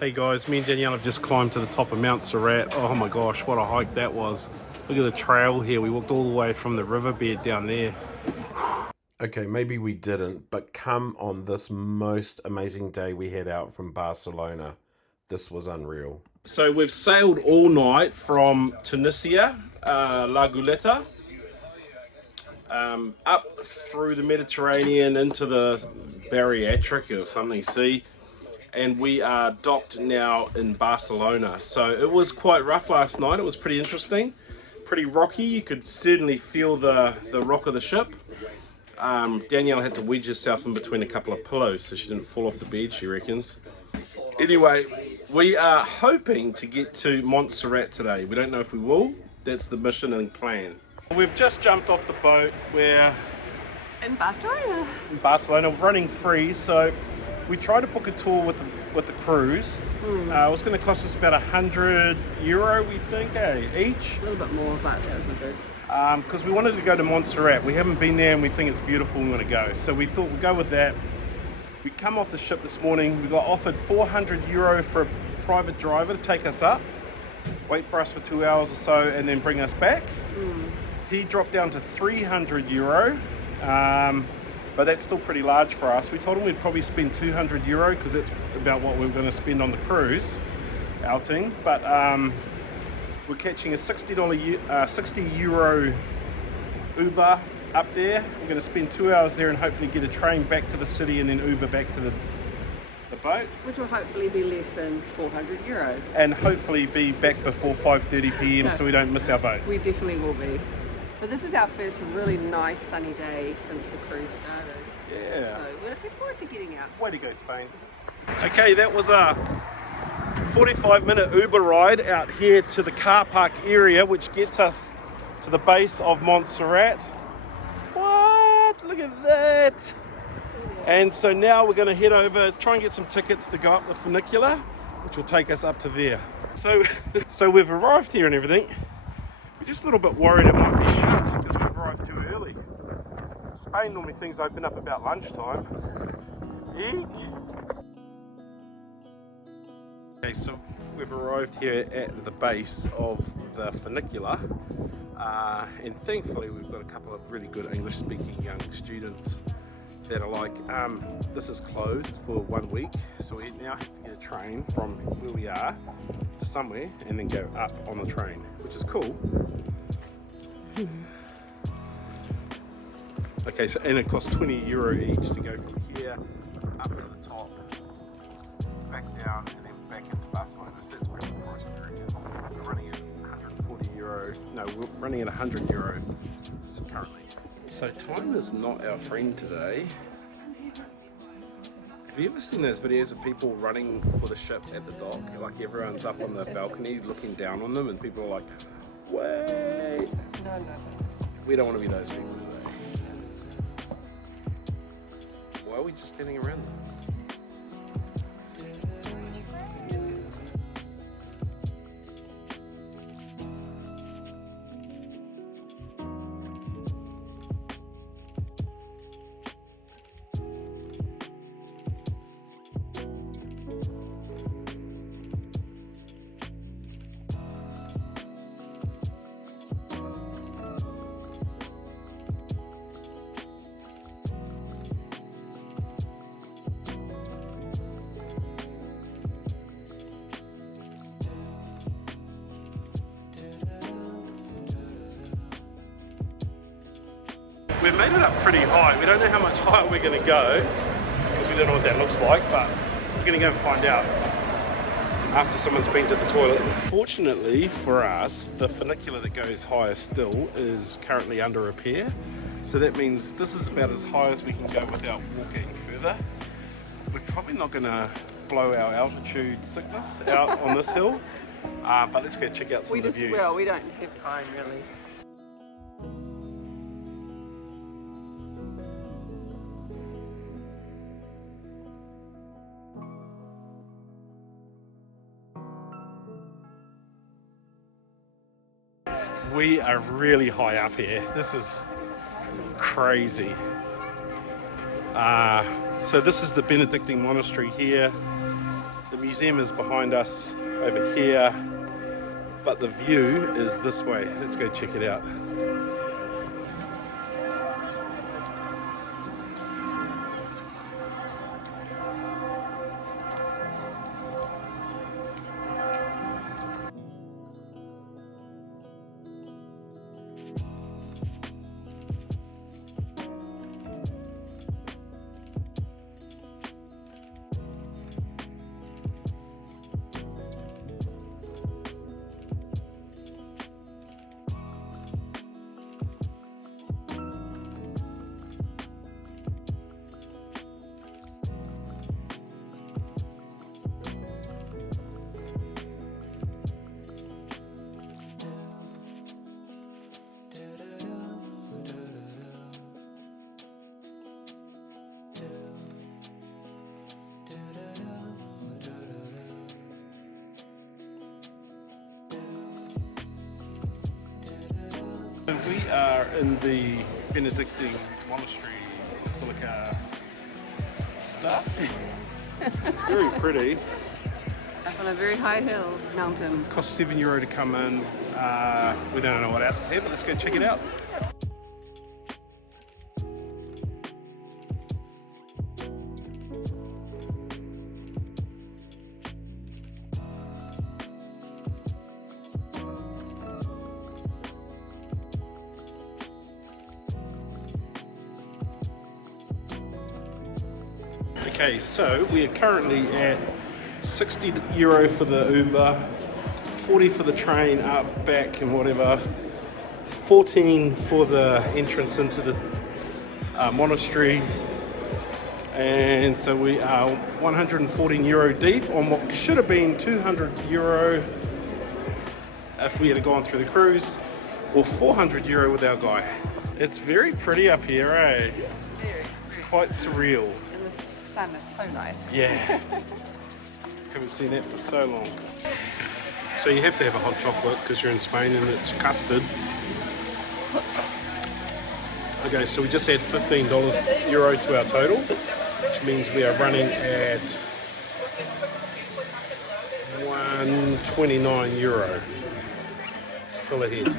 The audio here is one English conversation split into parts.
Hey guys, me and Danielle have just climbed to the top of Montserrat. Oh my gosh, what a hike that was. Look at the trail here. We walked all the way from the riverbed down there. Okay, maybe we didn't, but come on this most amazing day we had out from Barcelona. This was unreal. So we've sailed all night from Tunisia, La Goleta, up through the Mediterranean into the Bariatric or something sea. And we are docked now in Barcelona. So it was quite rough last night. It was pretty interesting, pretty rocky. You could certainly feel the rock of the ship. Danielle had to wedge herself in between a couple of pillows so she didn't fall off the bed, she reckons. Anyway, we are hoping to get to Montserrat today. We don't know if we will. That's the mission and plan. We've just jumped off the boat. We're in Barcelona. Running free. So we tried to book a tour with the cruise. It was going to cost us about €100, we think, each. A little bit more, but that wasn't good. Because we wanted to go to Montserrat. We haven't been there and we think it's beautiful. We want to go. So we thought we'd go with that. We come off the ship this morning. We got offered €400 for a private driver to take us up, wait for us for 2 hours or so, and then bring us back. He dropped down to €300. But that's still pretty large for us. We told him we'd probably spend €200 because that's about what we were going to spend on the cruise outing. But we're catching a $60 Uber up there. We're going to spend 2 hours there and hopefully get a train back to the city and then Uber back to the boat. Which will hopefully be less than €400. And hopefully be back before 5:30 p.m. so we don't miss our boat. We definitely will be. But this is our first really nice sunny day since the cruise started. Yeah. So we're looking forward to getting out. Way to go, Spain. Okay, that was a 45-minute Uber ride out here to the car park area, which gets us to the base of Montserrat. What? Look at that. And so now we're going to head over, try and get some tickets to go up the funicular, which will take us up to there. So we've arrived here and everything. We're just a little bit worried it might be shut because we've arrived too early. Spain normally things open up about lunchtime. Eek. Okay, so we've arrived here at the base of the funicular, and thankfully we've got a couple of really good English-speaking young students that are like, this is closed for 1 week, so we now have to get a train from where we are to somewhere and then go up on the train, which is cool. Okay, so and it costs €20 each to go from here up to the top, back down, and then back into Barcelona. So that's pretty pricey, I reckon. We're running at €140. No, we're running at €100 currently. So time is not our friend today. Have you ever seen those videos of people running for the ship at the dock? Like everyone's up on the balcony looking down on them and people are like, wait. No. We don't want to be those people today. Why are we just standing around them? We've made it up pretty high. We don't know how much higher we're going to go because we don't know what that looks like, but we're going to go and find out after someone's been to the toilet. Fortunately for us, the funicular that goes higher still is currently under repair. So that means this is about as high as we can go without walking further. We're probably not going to blow our altitude sickness out on this hill, but let's go check out some of the views. We don't have time really. We are really high up here. This is crazy. So this is the Benedictine monastery here. The museum is behind us over here, but the view is this way. Let's go check it out. We are in the Benedictine monastery basilica stuff. It's very pretty. Up on a very high hill, mountain. Costs €7 to come in. We don't know what else is here, but let's go check it out. Okay, so we are currently at €60 for the Uber, 40 for the train up, back and whatever, 14 for the entrance into the monastery, and so we are €114 deep on what should have been €200 if we had gone through the cruise, or €400 with our guy. It's very pretty up here, eh? Very. It's quite surreal. And the sun is so nice. Yeah. Haven't seen that for so long. So you have to have a hot chocolate because you're in Spain and it's custard. Okay, so we just had €15 to our total, which means we are running at €129. Still ahead.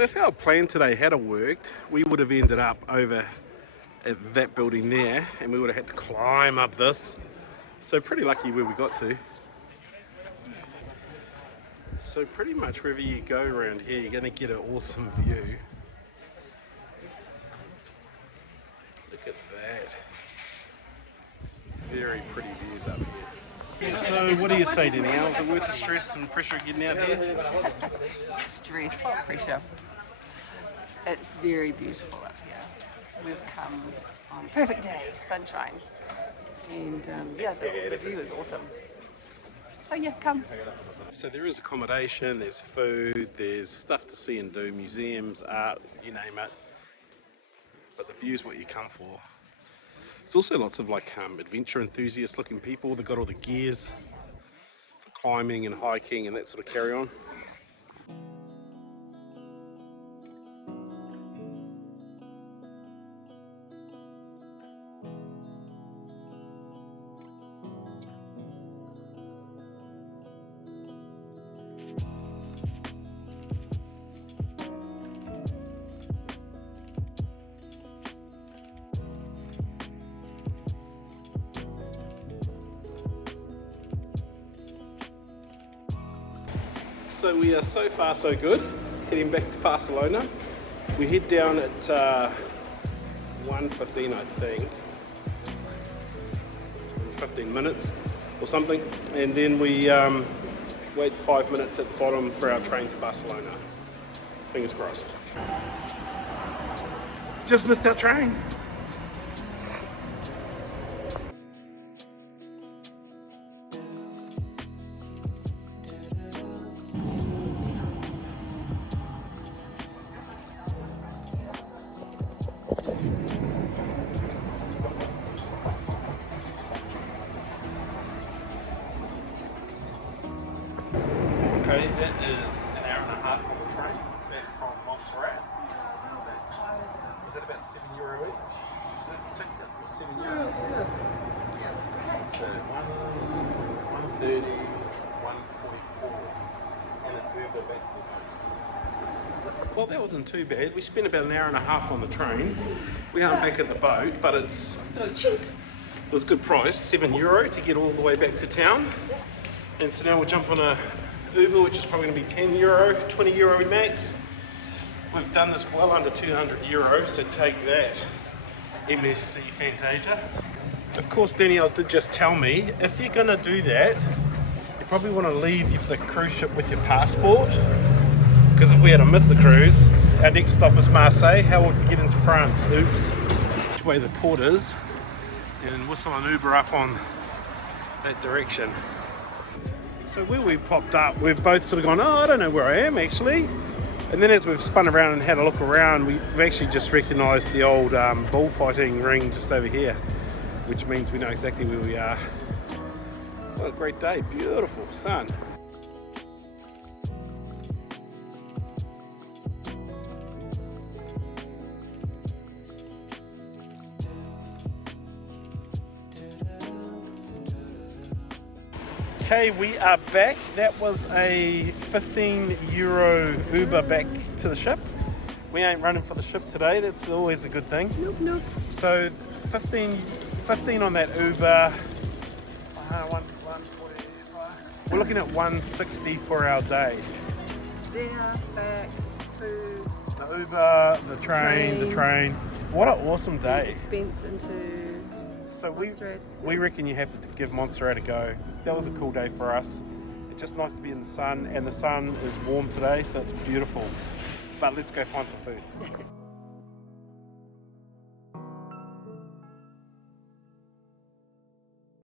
If our plan today had worked, we would have ended up over at that building there and we would have had to climb up this. So pretty lucky where we got to. So pretty much wherever you go around here, you're going to get an awesome view. Look at that. Very pretty views up here. So what do you say, Danielle? Is it worth the stress and pressure of getting out here? Stress, pressure. It's very beautiful up here. We've come on a perfect day, sunshine, and yeah, the view is awesome. So yeah, come. So there is accommodation, there's food, there's stuff to see and do, museums, art, you name it. But the view's what you come for. There's also lots of like adventure enthusiast looking people. They've got all the gears for climbing and hiking and that sort of carry on. So we are so far so good, heading back to Barcelona. We head down at 1:15 I think, 15 minutes or something, and then we wait 5 minutes at the bottom for our train to Barcelona. Fingers crossed. Just missed our train. Okay, that is an hour and a half on the train back from Montserrat. that about €7 each? That's the ticket, €7. So 130, 144, and an Uber back to the boat. Well, that wasn't too bad. We spent about an hour and a half on the train. We aren't back at the boat, but it was cheap. It was a good price, €7 to get all the way back to town. And so now we'll jump on a Uber, which is probably going to be €10, €20 max. We've done this well under €200, so take that, MSC Fantasia. Of course, Danielle did just tell me, if you're going to do that, you probably want to leave the cruise ship with your passport, because if we had to miss the cruise, our next stop is Marseille. How would we get into France? Oops. Which way the port is, and whistle an Uber up on that direction. So where we popped up, we've both sort of gone, oh, I don't know where I am actually. And then as we've spun around and had a look around, we've actually just recognised the old bullfighting ring just over here, which means we know exactly where we are. What a great day, beautiful sun. Okay, we are back. That was a €15 Uber back to the ship. We ain't running for the ship today, that's always a good thing. Nope. So 15 on that Uber, 145. We're looking at 160 for our day. There, back, food. The Uber, the train. What an awesome day. Expense into So Montserrat. we reckon you have to give Montserrat a go. That was a cool day for us. It's just nice to be in the sun, and the sun is warm today, so it's beautiful. But let's go find some food.